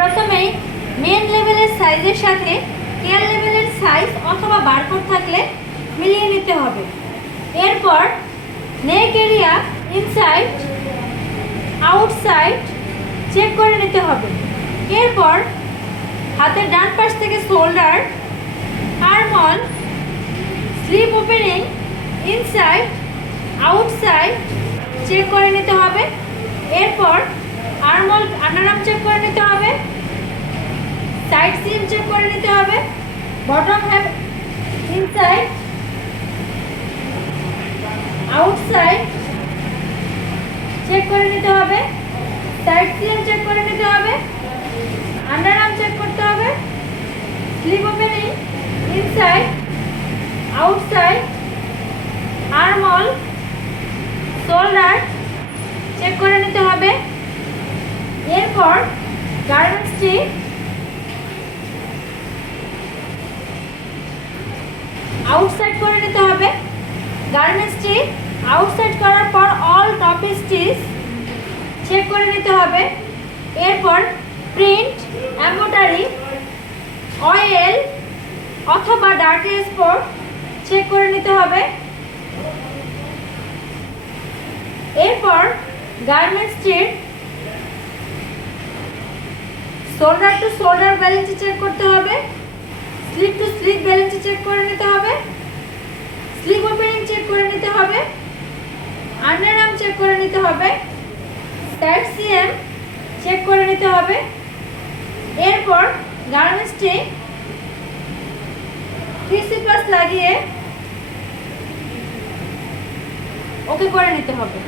প্রথমেই মেন লেভেলের সাইজের সাথে টেল লেভেলের সাইজ অথবা বারকোড থাকলে মিলিয়ে নিতে হবে। এরপর neck area inside outside check করে নিতে হবে। এরপর হাতের ডান পাশ থেকে shoulder, armhole, slip opening inside outside check করে নিতে হবে। এরপর আর্মহোল আন্ডারআর্ম চেক করে নিতে হবে, সাইড সিম চেক করে নিতে হবে, বটম হ্যাপ ইনসাইড আউটসাইড চেক করে নিতে হবে, সাইড সিম চেক করে নিতে হবে, আন্ডারআর্ম চেক করতে হবে, slip opening inside outside armhole shoulder check করে নিতে হবে। এরপর গার্মেন্টসটি আউটসাইড করে নিতে হবে। গার্মেন্টসটি আউটসাইড করার পর অল টপ স্টিচ চেক করে নিতে হবে। এরপর প্রিন্ট, এমব্রয়ডারি, অয়েল অথবা ডার্টি স্পট চেক করে নিতে হবে। এরপর গার্মেন্টসটির shoulder to shoulder balance check করতে হবে, slip to slip balance check করে নিতে হবে, স্লিপ ওপেনিং চেক করে নিতে হবে, আন্ডারআর্ম চেক করে নিতে হবে, সাইড সিএম চেক করে নিতে হবে। এরপর গার্মেন্টসটি 3C+ লাগিয়ে ওকে করে নিতে হবে।